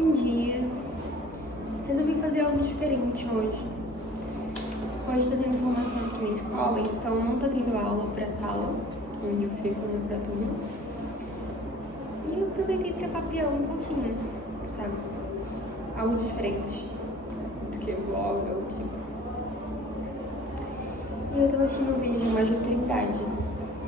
Bom dia. Resolvi fazer algo diferente hoje. Hoje tá tendo formação aqui na escola, então não tá tendo aula pra sala, onde eu fico, né, pra turma. E eu aproveitei pra papear um pouquinho, sabe? Algo diferente do que vlog ou tipo. E eu tava assistindo um vídeo de Maju Trindade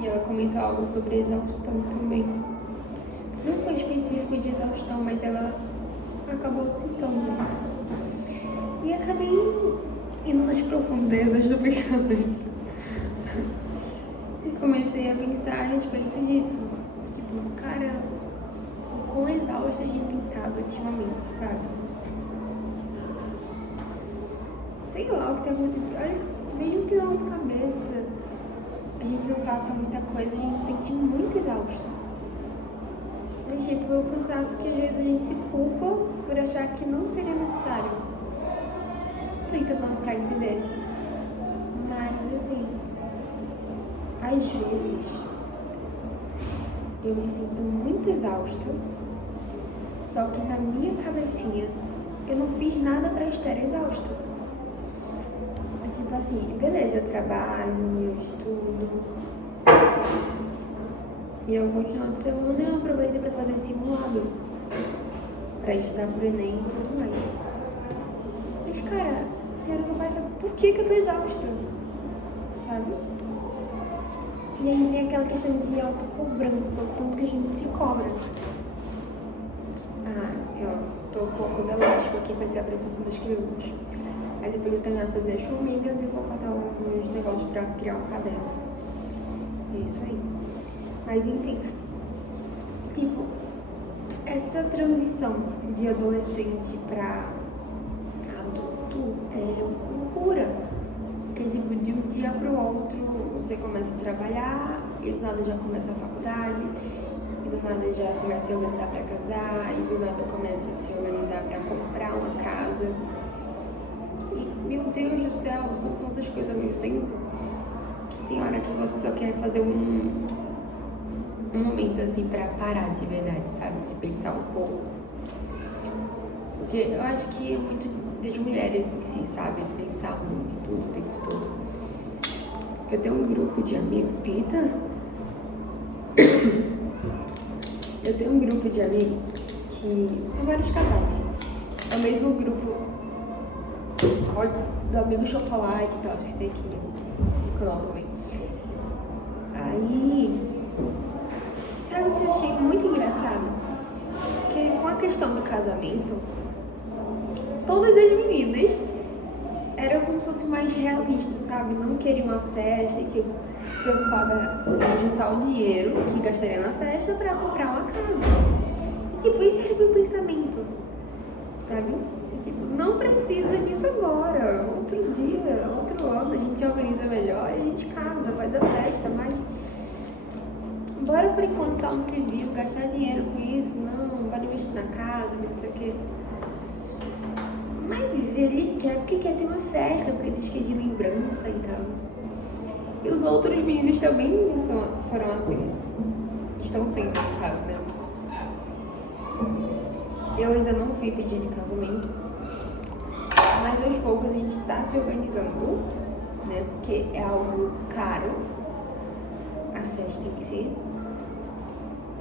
e ela comentou algo sobre exaustão também. Não foi específico de exaustão, mas ela acabou citando isso. E acabei indo nas profundezas do pensamento. E comecei a pensar a respeito disso. Tipo, cara, o quão exausta a gente tem estado ultimamente, sabe? Sei lá o que tem acontecido. Olha, mesmo que na nossa cabeça a gente não faça muita coisa, a gente se sente muito exausto. Mas tipo, eu cansaço que às vezes a gente se culpa por achar que não seria necessário. Não sei se tá dando pra entender. Mas assim, às vezes eu me sinto muito exausta, só que na minha cabecinha eu não fiz nada pra estar exausta. É tipo assim, beleza, eu trabalho, eu estudo, e algum final de semana eu aproveito pra fazer simulado, pra estudar pro Enem e tudo mais. Mas cara, tem hora que meu pai fala, por que eu tô exausta? Sabe? E aí vem aquela questão de autocobrança, o tanto que a gente se cobra. Eu tô com o cordão elástico aqui, vai ser a prestação das crianças. Aí depois eu terminar de fazer as formigas e vou cortar uns negócios pra criar um caderno. É isso aí. Mas enfim, tipo, essa transição de adolescente pra adulto é loucura. Porque tipo, de um dia pro outro você começa a trabalhar, e do nada já começa a faculdade, e do nada já começa a se organizar pra casar, e do nada começa a se organizar pra comprar uma casa. E meu Deus do céu, são tantas coisas ao mesmo tempo que tem hora que você só quer fazer um momento assim pra parar de verdade, sabe? De pensar um pouco. Porque eu acho que é muito das mulheres em si, sabe? Pensar muito em tudo, o tempo todo. Eu tenho um grupo de amigos, Pita. Eu tenho um grupo de amigos que são vários casais. É o mesmo grupo do amigo chocolate e tal, que tem aqui no canal também. Aí, sabe o que eu achei muito engraçado? Que com a questão do casamento, todas as meninas eram como se fosse mais realistas, sabe? Não queriam uma festa, que se preocupava em juntar o dinheiro que gastaria na festa pra comprar uma casa. E, tipo, esse era o meu pensamento, sabe? E, tipo, não precisa disso agora. Outro dia, outro ano, a gente se organiza melhor e a gente casa, faz a festa, mas bora por enquanto só no civil, gastar dinheiro com isso, não, bora investir na casa, não sei o quê. Mas ele quer porque quer ter uma festa, porque diz que é de lembrança e tal. E os outros meninos também foram assim. Estão sendo, no caso, né? Eu ainda não fui pedir de casamento, mas aos poucos a gente tá se organizando, né? Porque é algo caro, a festa em si,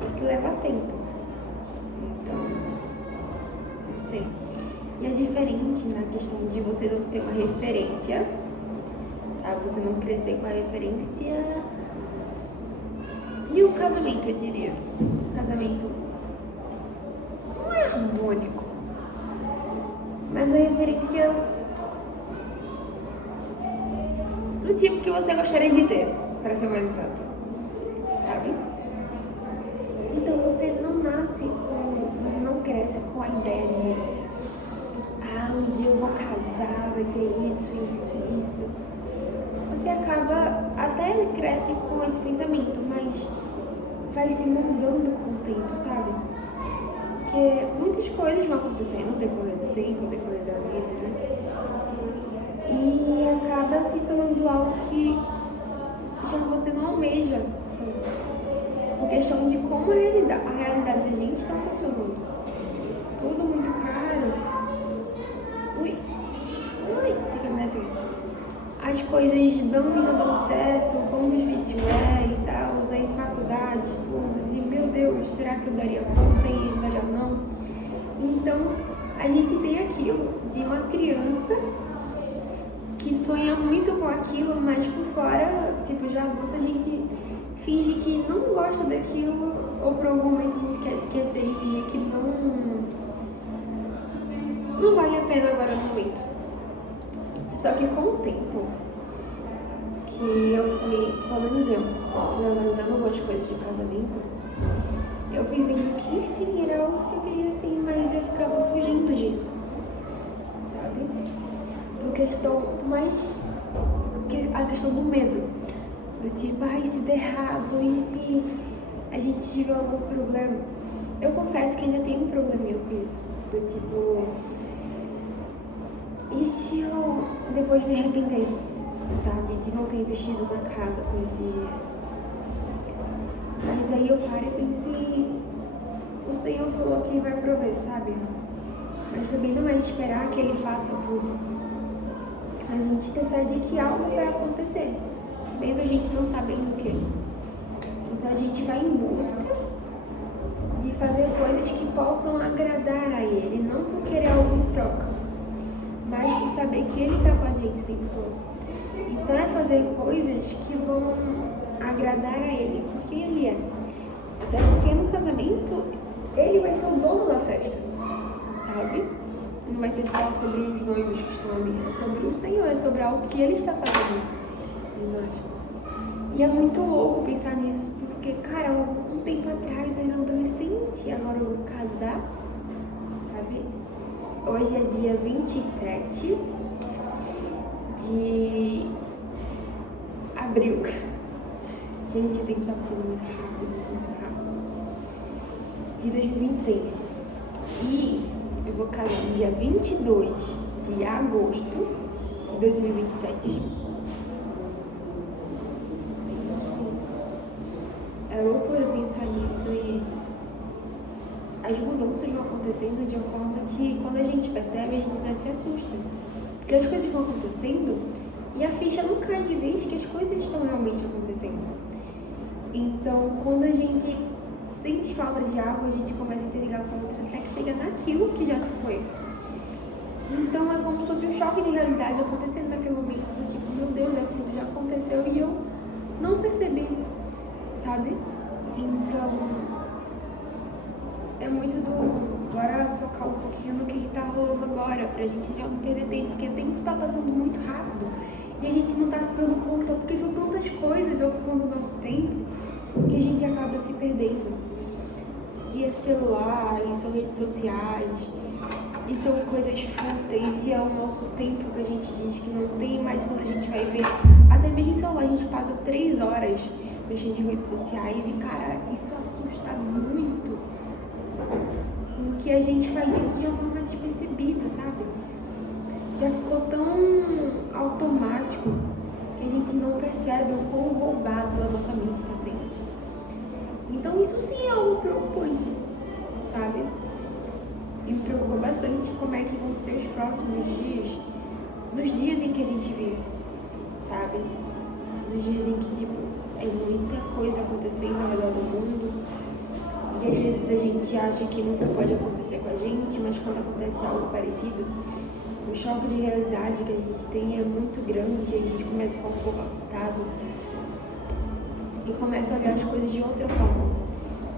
e que leva tempo. Então, não sei. E é diferente na questão de você não ter uma referência, tá? Você não crescer com a referência de um casamento, eu diria. Um casamento não é harmônico, mas a referência do tipo que você gostaria de ter, para ser mais exato, sabe? Então você não cresce com a ideia de um dia eu vou casar, vai ter isso. Você acaba, até cresce com esse pensamento, mas vai se moldando com o tempo, sabe? Porque muitas coisas vão acontecendo no decorrer do tempo, no decorrer da vida, né? E acaba se tornando algo que já você não almeja tanto. Por questão de como a realidade da gente está funcionando. Tudo muito coisas dão e não dão certo, o quão difícil é e tal, aí faculdade, estudos, e meu Deus, será que eu daria conta e melhor não? Então, a gente tem aquilo de uma criança que sonha muito com aquilo, mas por fora, tipo, já adulta, a gente finge que não gosta daquilo, ou por algum momento a gente quer esquecer e fingir que não vale a pena agora no momento. Só que com o tempo que eu fui, pelo menos eu, fui analisando algumas coisas de casamento, eu fui vendo que sim, era algo que eu queria sim, mas eu ficava fugindo disso, sabe? Por questão, mas a questão do medo, do tipo, ai, se der errado, e se a gente tiver algum problema? Eu confesso que ainda tenho um probleminha com isso, do tipo, e se eu depois me arrepender, sabe, de não ter investido na casa com esse dinheiro? Mas aí eu paro e penso, o Senhor falou que vai prover, sabe? Mas também não é esperar que Ele faça tudo. A gente ter fé de que algo vai acontecer, mesmo a gente não sabendo o que. Então a gente vai em busca de fazer coisas que possam agradar a Ele, não por querer algo em troca, mas por saber que Ele está com a gente o tempo todo. Então é fazer coisas que vão agradar a Ele, porque Ele é. Até porque no casamento, Ele vai ser o dono da festa, sabe? Não vai ser só sobre os noivos que estão ali, é sobre o Senhor, é sobre algo que Ele está fazendo. E é muito louco pensar nisso, porque, cara, um tempo atrás eu era adolescente, agora eu vou casar, sabe? Hoje é dia 27 de abril. Gente, o tempo tá passando muito rápido, muito rápido. De 2026. E eu vou casar no dia 22 de agosto de 2027. É loucura pensar nisso e as mudanças vão acontecendo de uma forma que quando a gente percebe, a gente até se assusta. Porque as coisas vão acontecendo e a ficha não cai de vez que as coisas estão realmente acontecendo. Então, quando a gente sente falta de algo, a gente começa a interligar com outra até que chega naquilo que já se foi. Então, é como se fosse um choque de realidade acontecendo naquele momento. Tipo, meu Deus, aquilo já aconteceu e eu não percebi, sabe? Então, é muito bora focar um pouquinho no que tá rolando agora, pra gente já não perder tempo, porque o tempo tá passando muito rápido e a gente não tá se dando conta, porque são tantas coisas ocupando o nosso tempo que a gente acaba se perdendo. E é celular, e são redes sociais, e são coisas fúteis, e é o nosso tempo que a gente diz que não tem, mas quando a gente vai ver, até mesmo em celular, a gente passa 3 horas mexendo em redes sociais e, cara, isso assusta muito. Porque a gente faz isso de uma forma despercebida, sabe? Já ficou tão automático que a gente não percebe o quão roubado a nossa mente está sendo. Então isso sim é algo preocupante, sabe? E me preocupa bastante como é que vão ser os próximos dias, nos dias em que a gente vive, sabe? Nos dias em que, tipo, é muita coisa acontecendo ao redor do mundo. E às vezes a gente acha que nunca pode acontecer com a gente, mas quando acontece algo parecido, o choque de realidade que a gente tem é muito grande e a gente começa a ficar um pouco assustado e começa a olhar as coisas de outra forma.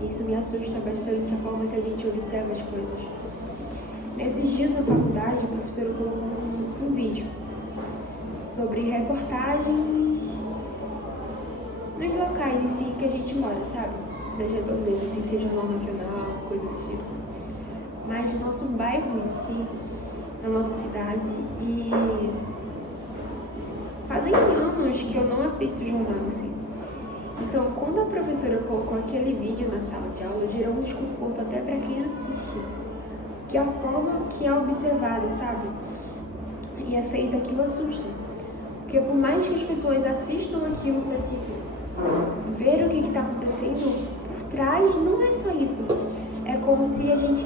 E isso me assusta bastante, a forma que a gente observa as coisas. Nesses dias na faculdade, a professora colocou um vídeo sobre reportagens nos locais em si que a gente mora, sabe? Das redondezas, sem ser jornal nacional, coisa do tipo. Mas do nosso bairro em si, da nossa cidade. E fazem anos que eu não assisto jornal assim. Então, quando a professora colocou aquele vídeo na sala de aula, gerou um desconforto até para quem assiste. Que é a forma que é observada, sabe? E é feita, aquilo assusta. Porque por mais que as pessoas assistam aquilo para tipo, ver o que está acontecendo, por trás não é só isso. É como se a gente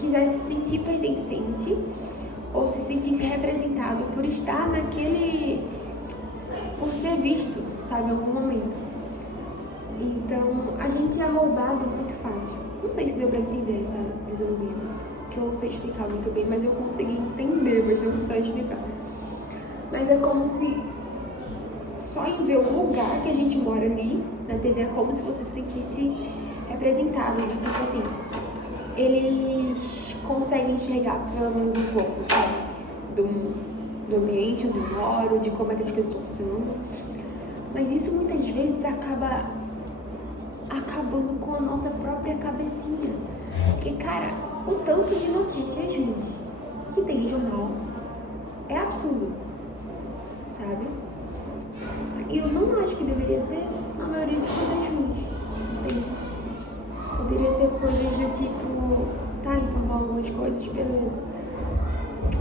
quisesse se sentir pertencente ou se sentisse representado por estar por ser visto, sabe, em algum momento. Então, a gente é roubado muito fácil. Não sei se deu pra entender essa visãozinha, que eu não sei explicar muito bem, mas eu consegui entender, mas eu não sei explicar. Mas é como se só em ver o lugar que a gente mora ali na TV é como se você se sentisse representado. E tipo assim, eles conseguem enxergar pelo menos um pouco, sabe? Do ambiente onde eu moro, de como é que as coisas estão funcionando. Mas isso muitas vezes acaba acabando com a nossa própria cabecinha. Porque, cara, o tanto de notícias ruins que tem em jornal é absurdo, sabe? E eu não acho que deveria ser a maioria de coisas ruins, entende? Poderia ser coisas do tipo, informar algumas coisas, beleza.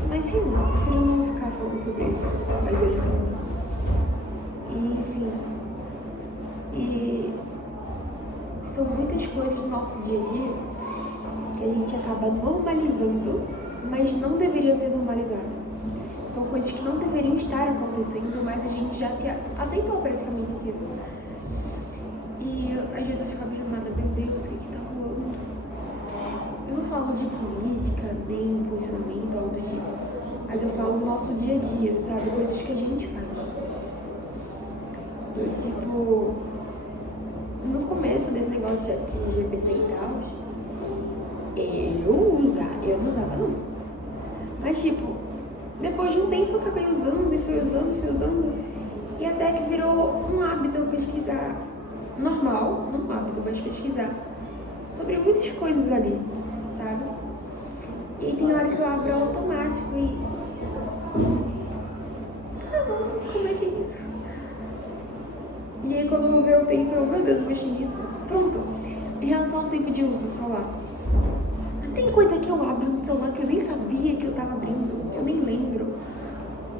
Mas sei lá, eu prefiro não ficar falando sobre isso, mas eu já falo. Enfim. E são muitas coisas do nosso dia a dia que a gente acaba normalizando, mas não deveria ser normalizado. São coisas que não deveriam estar acontecendo, mas a gente já se aceitou praticamente aquilo. E às vezes eu fico abismada, meu Deus, o que tá rolando? Eu não falo de política, nem posicionamento, algo do tipo, mas eu falo do nosso dia a dia, sabe? Coisas que a gente faz. Do tipo, no começo desse negócio de LGBT e tal, eu não usava não. Mas tipo, depois de um tempo eu acabei usando e fui usando. E até que virou um hábito eu pesquisar normal, não um hábito, mas pesquisar sobre muitas coisas ali, sabe? E tem hora que eu abro automático e... como é que é isso? E aí quando eu ver o tempo, meu Deus, eu mexi nisso. Pronto. Em relação ao tempo de uso do celular. Tem coisa que eu abro no celular que eu nem sabia que eu tava abrindo, que eu nem lembro.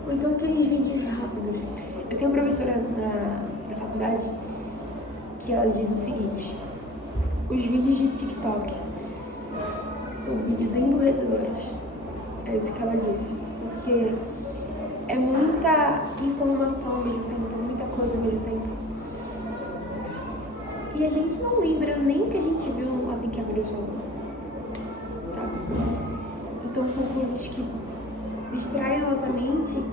Ou então aqueles vídeos rápidos. Eu tenho uma professora na faculdade que ela diz o seguinte: os vídeos de TikTok são vídeos emburrecedores. É isso que ela disse. Porque é muita informação ao mesmo tempo, muita coisa ao mesmo tempo. E a gente não lembra nem o que a gente viu assim que abriu o celular, sabe? Então são coisas que distraem a nossa mente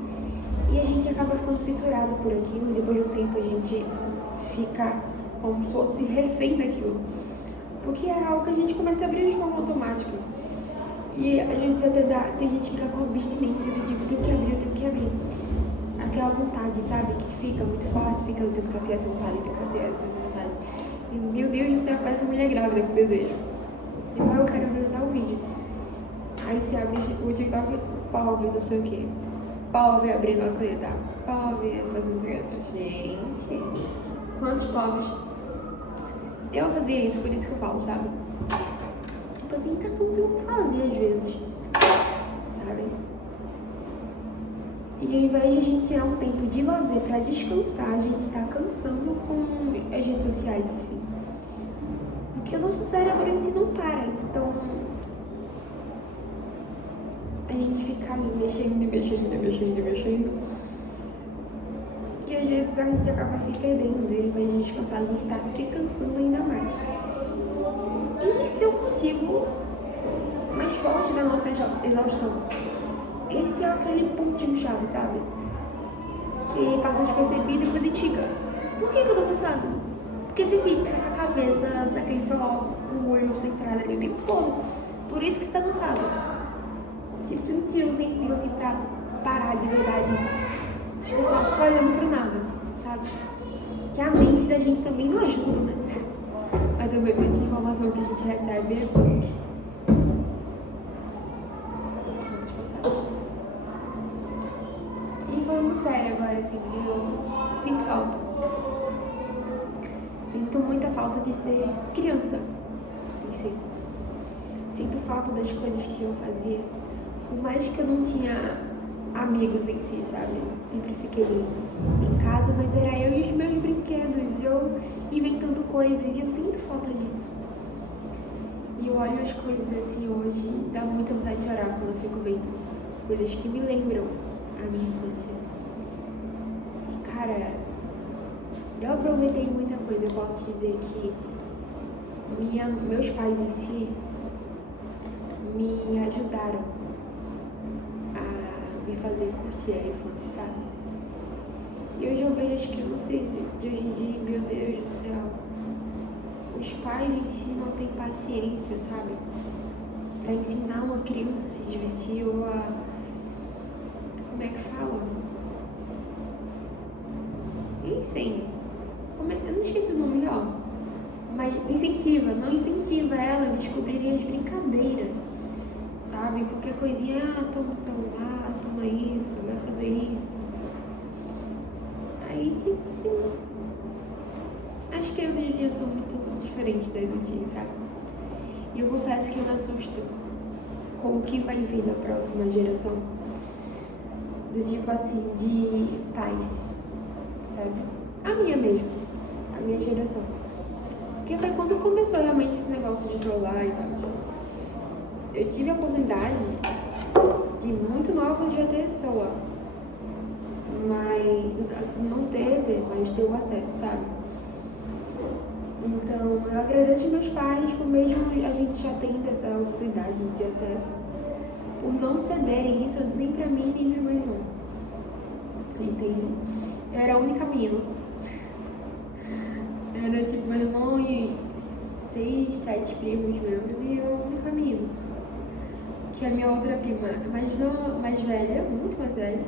e a gente acaba ficando fissurado por aquilo, e depois de um tempo a gente fica como se fosse refém daquilo. Porque é algo que a gente começa a abrir de forma automática. E às vezes até tem gente que fica com abstinência, que tipo, eu tenho que abrir. Aquela vontade, sabe? Que fica muito forte, fica, eu tenho que saciar essa vontade, eu tenho que saciar essa vontade. E, meu Deus do céu, parece uma mulher grávida com desejo. Tipo, eu quero ver tal vídeo. Aí você abre o TikTok, pobre, não sei o que. Pobre abrindo a caneta. Pobre fazendo isso. Gente, quantos pobres? Eu fazia isso, por isso que eu falo, sabe? Tipo assim, tá tudo sem fazer às vezes, sabe? E ao invés de a gente tirar um tempo de lazer pra descansar, a gente tá cansando com as redes sociais em si. Porque o nosso cérebro em si não para, então a gente fica mexendo. Que às vezes a gente acaba se perdendo, e ao invés de descansar, a gente tá se cansando ainda mais. E esse é o motivo mais forte da nossa exaustão. Esse é aquele pontinho-chave, sabe? Que passa despercebido e depois a gente fica: por que eu tô cansado? Porque você fica com a cabeça naquele celular, o olho centrado ali o tempo todo. Por isso que você tá cansado. Tipo, tu não tira um tempinho assim pra parar de verdade. Descansar, ficar olhando pro nada, sabe? Que a mente da gente também não ajuda, né? Mas também muita informação que a gente recebe é punk. E falando sério agora, assim, eu sinto falta. Sinto muita falta de ser criança. Tem que ser. Sinto falta das coisas que eu fazia. Por mais que eu não tinha amigos em si, sabe? Sempre fiquei em casa, mas era eu e os meus brinquedos, eu inventando coisas, e eu sinto falta disso. E eu olho as coisas assim hoje e dá muita vontade de chorar quando eu fico vendo coisas que me lembram a minha infância. E cara, eu aproveitei muita coisa. Eu posso dizer que meus pais em si me ajudaram a me fazer curtir a infância, sabe? E hoje eu vejo as crianças de hoje em dia, meu Deus do céu, os pais em si não têm paciência, sabe? Pra ensinar uma criança a se divertir ou a... como é que fala? Enfim, eu não esqueci o nome real, mas não incentiva ela a descobrirem as brincadeiras, sabe? Qualquer coisinha, toma o celular, toma isso, vai fazer isso. Aí, tipo assim, as crianças hoje em dia são muito diferentes das antigas, sabe? E eu confesso que eu me assusto com o que vai vir na próxima geração. Do tipo assim, de pais, sabe? A minha mesmo, a minha geração. Porque foi quando começou realmente esse negócio de celular e tal. Eu tive a oportunidade de muito nova já ter celular. Mas, no caso, não ter, mas ter o acesso, sabe? Então, eu agradeço meus pais, por mesmo a gente já tendo essa oportunidade de ter acesso, por não cederem isso nem pra mim, nem pro meu irmão. Entende? Eu era a única menina. Era tipo meu irmão e 6, 7 primos meus e eu a única menina. Que a minha outra prima, mais velha, muito mais velha,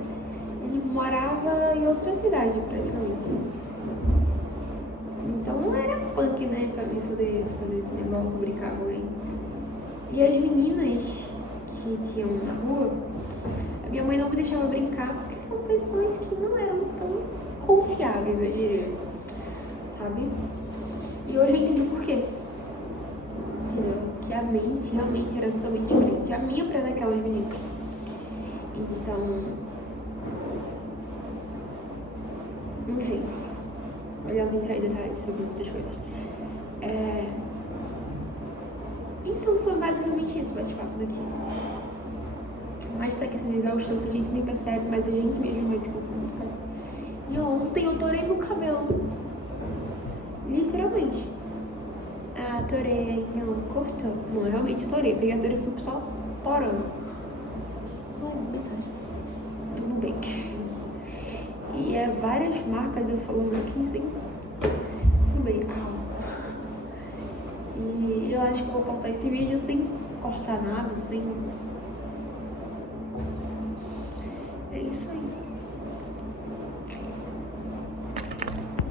ele morava em outra cidade praticamente. Então não era punk, né, pra mim poder fazer esse negócio, brincar com ele. E as meninas que tinham na rua, a minha mãe não me deixava brincar porque eram pessoas que não eram tão confiáveis, eu diria, sabe? E hoje eu entendo por quê. Que a mente realmente era totalmente diferente. A minha pra daquelas meninas. Então, enfim, melhor não entrar em detalhes sobre muitas coisas. Então foi basicamente isso, bate-papo daqui. Mais isso aqui assim, exaustão que a gente nem percebe, mas a gente mesmo vai se cansando, sabe? E ontem eu torei meu cabelo. Literalmente. Torei, não, cortou. Não, eu realmente torei. Peguei a torei e fui só torando. Olha, mensagem. Tudo bem. E várias marcas eu falando aqui sem. Tudo bem. E eu acho que eu vou postar esse vídeo sem cortar nada, sem. É isso aí.